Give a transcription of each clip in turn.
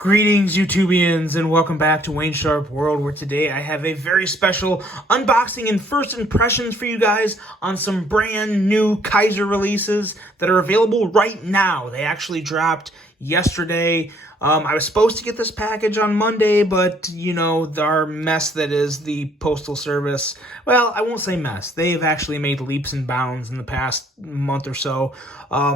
Greetings, YouTubians, and welcome back to Wayne Sharp World, where today I have a very special unboxing and first impressions for you guys on some brand new Kizer releases that are available right now. They actually dropped yesterday. I was supposed to get this package on Monday, but, you know, our mess that is the Postal Service, well, I won't say mess. They've actually made leaps and bounds in the past month or so.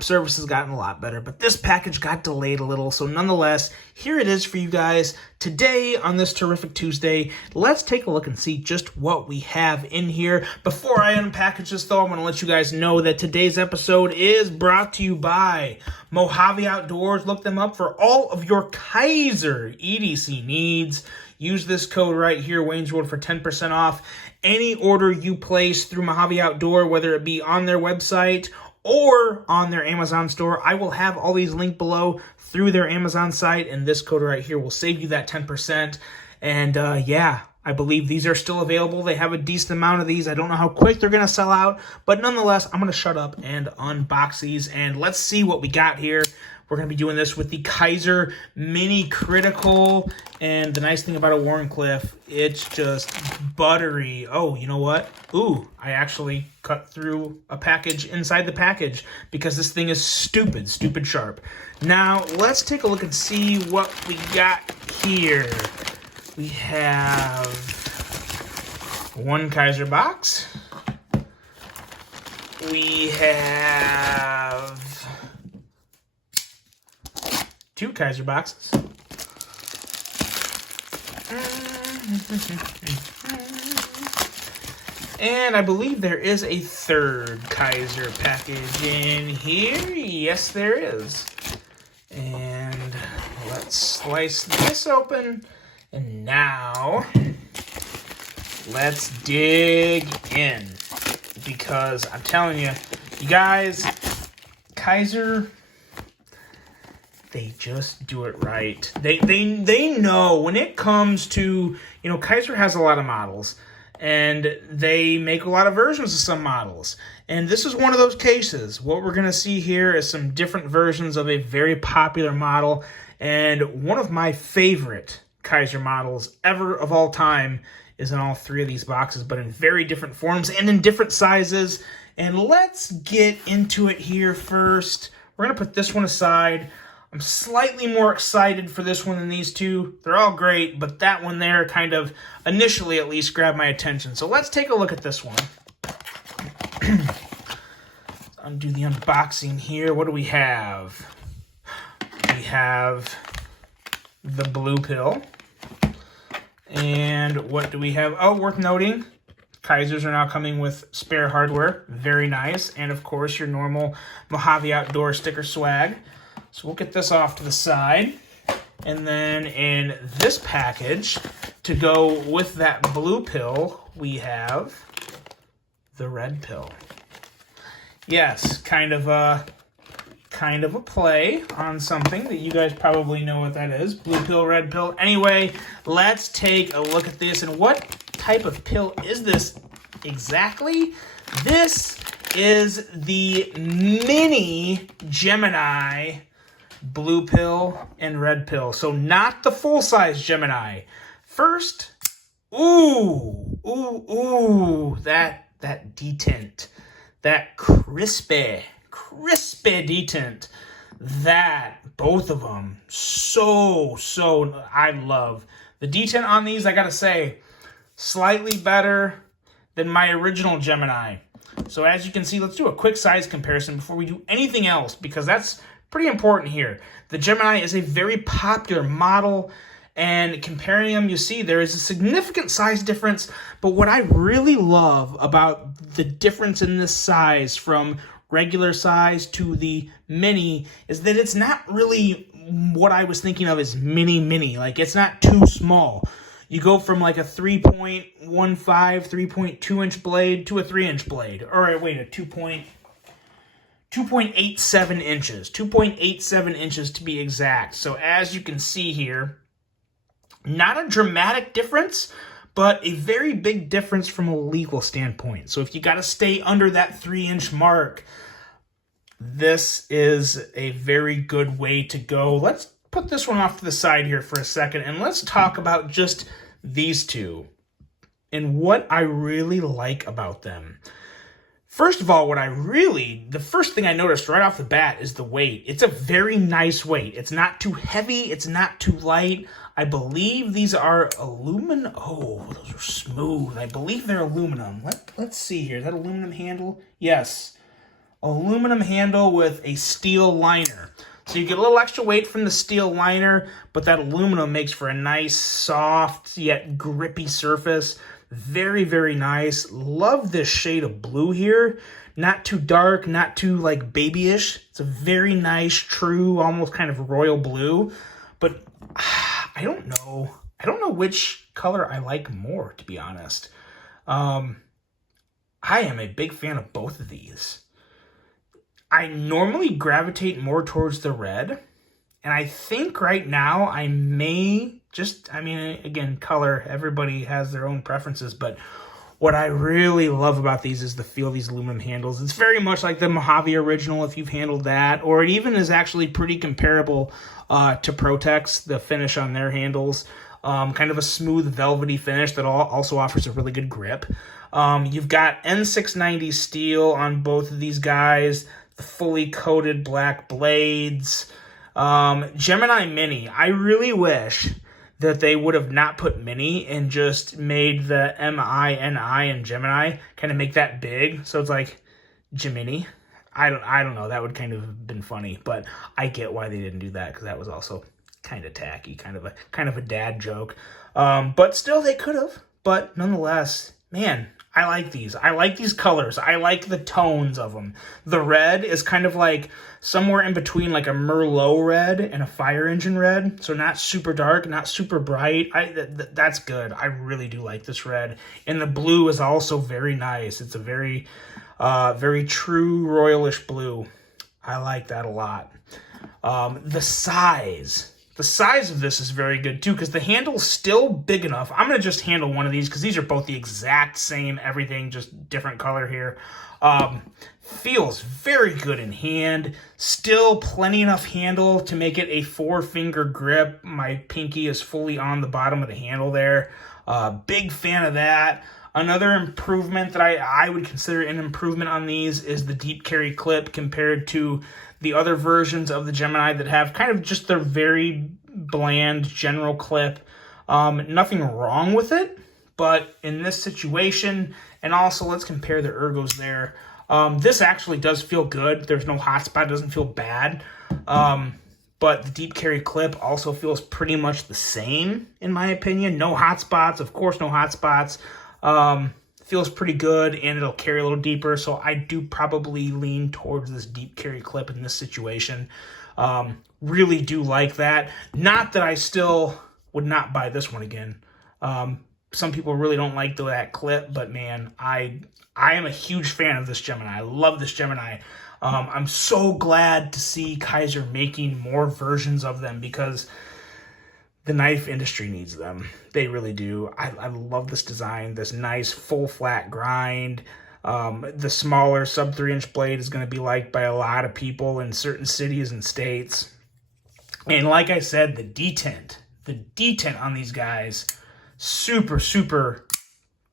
Service has gotten a lot better, but this package got delayed a little, so nonetheless, here it is for you guys today on this terrific Tuesday. Let's take a look and see just what we have in here. Before I unpackage this, though, I'm going to let you guys know that today's episode is brought to you by Mojave Outdoors. Look them up for all of your Kizer EDC needs. Use this code right here, Wayne's World, for 10% off any order you place through Mojave Outdoor, whether it be on their website or on their Amazon store. I will have all these linked below through their Amazon site, and this code right here will save you that 10%. And yeah, I believe these are still available. They have a decent amount of these. I don't know how quick they're going to sell out, but nonetheless, I'm going to shut up and unbox these, and let's see what we got here. We're going to be doing this with the Kizer Mini Critical, and the nice thing about a Wharncliffe, it's just buttery. Oh, you know what? Ooh, I actually cut through a package inside the package because this thing is stupid sharp. Now, let's take a look and see what we got here. We have one Kizer box. We have two Kizer boxes. And I believe there is a third Kizer package in here. Yes, there is. And let's slice this open. And now, let's dig in. Because I'm telling you, you guys, Kizer, they just do it right. They know when it comes to, you know, Kizer has a lot of models, and they make a lot of versions of some models. And this is one of those cases. What we're going to see here is some different versions of a very popular model, and one of my favorite Kizer models ever of all time is in all three of these boxes, but in very different forms and in different sizes. And let's get into it here first. We're going to put this one aside. I'm slightly more excited for this one than these two. They're all great, but that one there kind of, initially at least, grabbed my attention. So let's take a look at this one. Undo the unboxing here. What do we have? We have the blue pill. And what do we have? Oh, worth noting, Kizers are now coming with spare hardware. Very nice. And, of course, your normal Mojave Outdoor sticker swag. So we'll get this off to the side. And then in this package, to go with that blue pill, we have the red pill. Yes, kind of a play on something that you guys probably know what that is. Blue pill, red pill. Anyway, let's take a look at this. And what type of pill is this exactly? This is the mini Gemini blue pill and red pill. So not the full-size Gemini. First, ooh, that detent, that crispy detent, that, both of them, so, I love. The detent on these, I gotta say, slightly better than my original Gemini. So as you can see, let's do a quick size comparison before we do anything else, because that's pretty important here. The Gemini is a very popular model, and comparing them, you see there is a significant size difference, but what I really love about the difference in this size from regular size to the mini is that it's not really what I was thinking of as mini. Like, it's not too small. You go from like a 3.15, 3.2 inch blade to a 3 inch blade. Or wait, a 2.87 inches. 2.87 inches to be exact. So as you can see here, not a dramatic difference, but a very big difference from a legal standpoint. So if you got to stay under that 3 inch mark, this is a very good way to go. Let's put this one off to the side here for a second, and let's talk about just these two and what I really like about them. First of all, the first thing I noticed right off the bat is the weight. It's a very nice weight. It's not too heavy. It's not too light. I believe these are aluminum. Oh, those are smooth. I believe they're aluminum. Let's see here. Is that aluminum handle? Yes. Aluminum handle with a steel liner. So you get a little extra weight from the steel liner, but that aluminum makes for a nice, soft, yet grippy surface. Very, very nice. Love this shade of blue here. Not too dark, not too like babyish. It's a very nice, true, almost kind of royal blue. But I don't know. I don't know which color I like more, to be honest. I am a big fan of both of these. I normally gravitate more towards the red. And I think right now I may again, color, everybody has their own preferences, but what I really love about these is the feel of these aluminum handles. It's very much like the Mojave original if you've handled that, or it even is actually pretty comparable to Protex, the finish on their handles. Kind of a smooth, velvety finish that also offers a really good grip. You've got N690 steel on both of these guys, the fully coated black blades. Gemini Mini, I really wish that they would have not put Mini and just made the M-I-N-I in Gemini, kind of make that big. So it's like Gemini. I don't know. That would kind of have been funny, but I get why they didn't do that because that was also kind of tacky, kind of a dad joke. But still, they could have. But nonetheless, man, I like these. I like these colors. I like the tones of them. The red is kind of like somewhere in between like a Merlot red and a fire engine red. So not super dark, not super bright. That's good. I really do like this red. And the blue is also very nice. It's a very, very true royalish blue. I like that a lot. The size of this is very good too because the handle's still big enough. I'm going to just handle one of these because these are both the exact same everything, just different color here. Feels very good in hand. Still plenty enough handle to make it a 4-finger grip. My pinky is fully on the bottom of the handle there. Big fan of that. Another improvement that I would consider an improvement on these is the deep carry clip compared to the other versions of the Gemini that have kind of just their very bland general clip. Nothing wrong with it, but in this situation, and also let's compare the ergos there. This actually does feel good. There's no hot spot. It doesn't feel bad. But the deep carry clip also feels pretty much the same, in my opinion. No hot spots. Of course, no hot spots. Feels pretty good, and it'll carry a little deeper. So I do probably lean towards this deep carry clip in this situation. Really do like that. Not that I still would not buy this one again. Some people really don't like that clip, but man, I am a huge fan of this Gemini. I love this Gemini. I'm so glad to see Kizer making more versions of them because the knife industry needs them. They really do. I love this design, this nice full flat grind. The smaller sub 3-inch blade is going to be liked by a lot of people in certain cities and states. And like I said, the detent on these guys, super, super.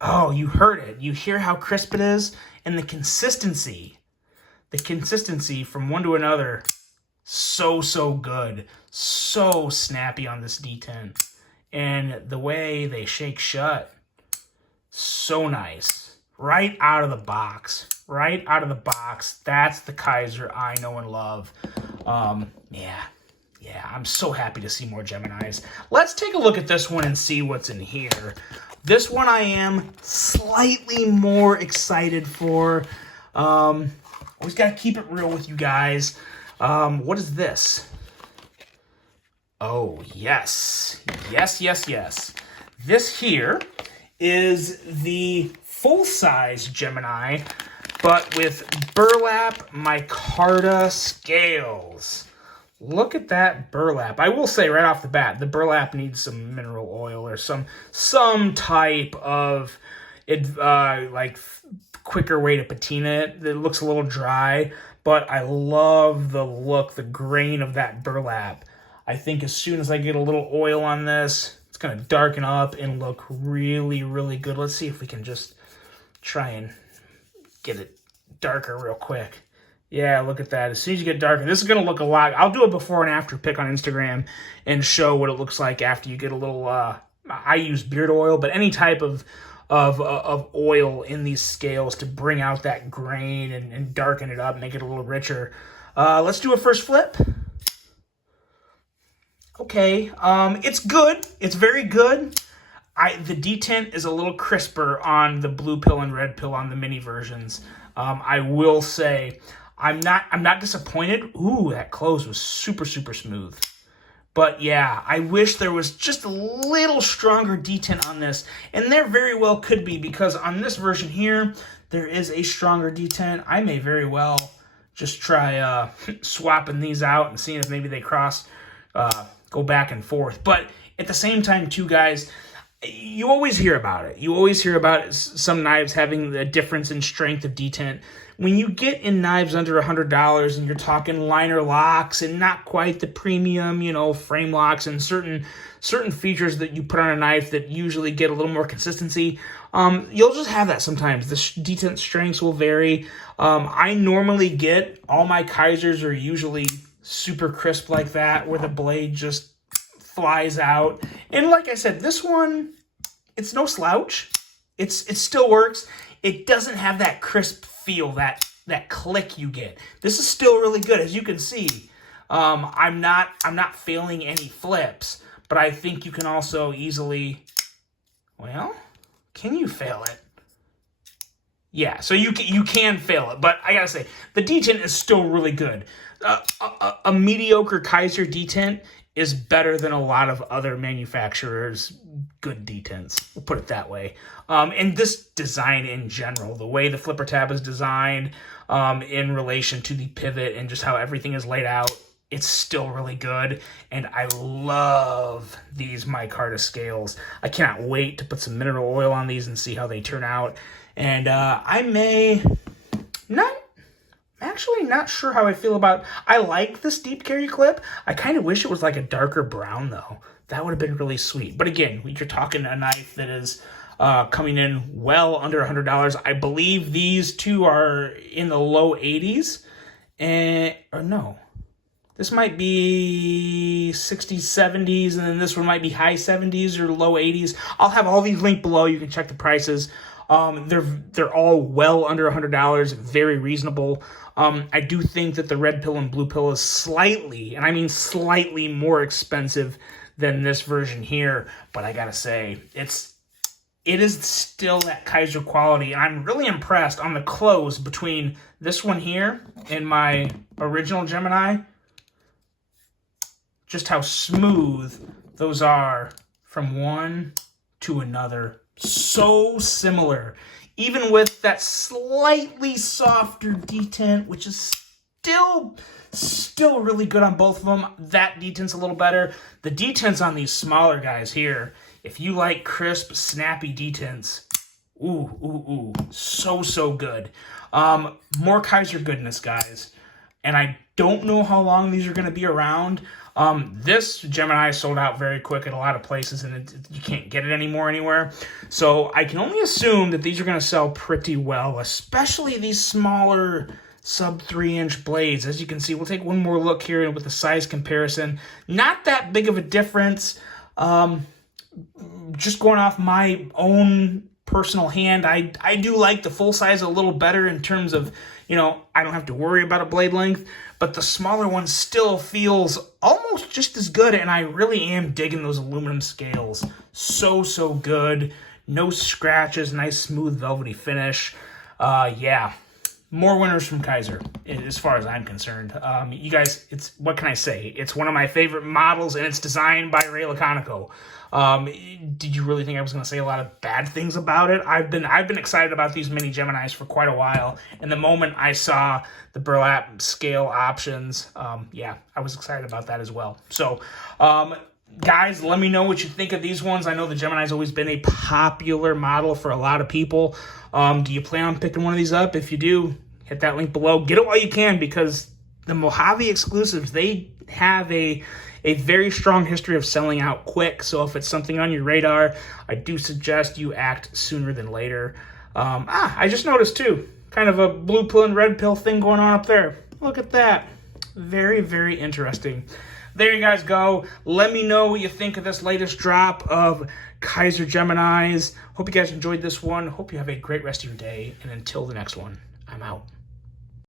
Oh, you heard it. You hear how crisp it is? And the consistency from one to another, so good. So snappy on this detent. And the way they shake shut, so nice. Right out of the box. That's the Kizer I know and love. Yeah, I'm so happy to see more Geminis. Let's take a look at this one and see what's in here. This one I am slightly more excited for. Always got to keep it real with you guys. What is this? Oh, yes. Yes. This here is the full-size Gemini, but with burlap micarta scales. Look at that burlap. I will say right off the bat, the burlap needs some mineral oil or some type of quicker way to patina it. It looks a little dry, but I love the look, the grain of that burlap. I think as soon as I get a little oil on this, it's going to darken up and look really, really good. Let's see if we can just try and get it darker real quick. Yeah, look at that. As soon as you get darker, this is going to look a lot. I'll do a before and after pic on Instagram and show what it looks like after you get a little, I use beard oil, but any type of oil in these scales to bring out that grain and darken it up, make it a little richer. Let's do a first flip. Okay, it's good. It's very good. The detint is a little crisper on the blue pill and red pill on the mini versions. I will say I'm not disappointed. Ooh, that close was super, super smooth. But yeah, I wish there was just a little stronger detint on this. And there very well could be, because on this version here, there is a stronger detint. I may very well just try swapping these out and seeing if maybe they cross, go back and forth. But at the same time too, guys, you always hear about it. You always hear about some knives having a difference in strength of detent. When you get in knives under $100 and you're talking liner locks and not quite the premium, you know, frame locks and certain features that you put on a knife that usually get a little more consistency, you'll just have that sometimes. The detent strengths will vary. I normally get, all my Kizers are usually super crisp like that, where the blade just flies out. And like I said, this one, it's no slouch. It still works. It doesn't have that crisp feel, that click you get. This is still really good, as you can see. I'm not failing any flips, but I think you can also easily, well, can you fail it? Yeah, so you can fail it, but I gotta say, the detent is still really good. A mediocre Kizer detent is better than a lot of other manufacturers' good detents. We'll put it that way. And this design in general, the way the flipper tab is designed in relation to the pivot and just how everything is laid out, it's still really good. And I love these micarta scales. I cannot wait to put some mineral oil on these and see how they turn out. And I may actually not sure how I feel about, I like this deep carry clip. I kind of wish it was like a darker brown though. That would have been really sweet. But again, you're talking a knife that is coming in well under $100. I believe these two are in the low 80s. Or no, this might be 60s, 70s, and then this one might be high 70s or low 80s. I'll have all these linked below. You can check the prices. They're all well under $100, very reasonable. I do think that the red pill and blue pill is slightly, and I mean slightly, more expensive than this version here. But I gotta say, it is still that Kizer quality, and I'm really impressed on the close between this one here and my original Gemini. Just how smooth those are from one to another. So similar, even with that slightly softer detent, which is still really good on both of them. That detent's a little better. The detents on these smaller guys here, if you like crisp, snappy detents, ooh, so good. More Kizer goodness, guys. And I don't know how long these are going to be around. This Gemini sold out very quick at a lot of places, and you can't get it anymore anywhere. So I can only assume that these are going to sell pretty well, especially these smaller sub 3-inch blades. As you can see, we'll take one more look here with the size comparison. Not that big of a difference. Just going off my own personal hand, I do like the full size a little better in terms of, you know, I don't have to worry about a blade length, but the smaller one still feels almost just as good, and I really am digging those aluminum scales. So good. No scratches, nice smooth velvety finish. Yeah, more winners from Kizer as far as I'm concerned. You guys, what can I say? It's one of my favorite models, and it's designed by Ray Laconico. Did you really think I was going to say a lot of bad things about it? I've been excited about these mini Geminis for quite a while, and the moment I saw the burlap scale options, yeah, I was excited about that as well. So, guys, let me know what you think of these ones. I know the Gemini's always been a popular model for a lot of people. Do you plan on picking one of these up? If you do, hit that link below. Get it while you can, because the Mojave exclusives, they have a a very strong history of selling out quick. So if it's something on your radar, I do suggest you act sooner than later. I just noticed too, kind of a blue pill and red pill thing going on up there. Look at that. Very, very interesting. There you guys go. Let me know what you think of this latest drop of Kizer Geminis. Hope you guys enjoyed this one. Hope you have a great rest of your day. And until the next one, I'm out.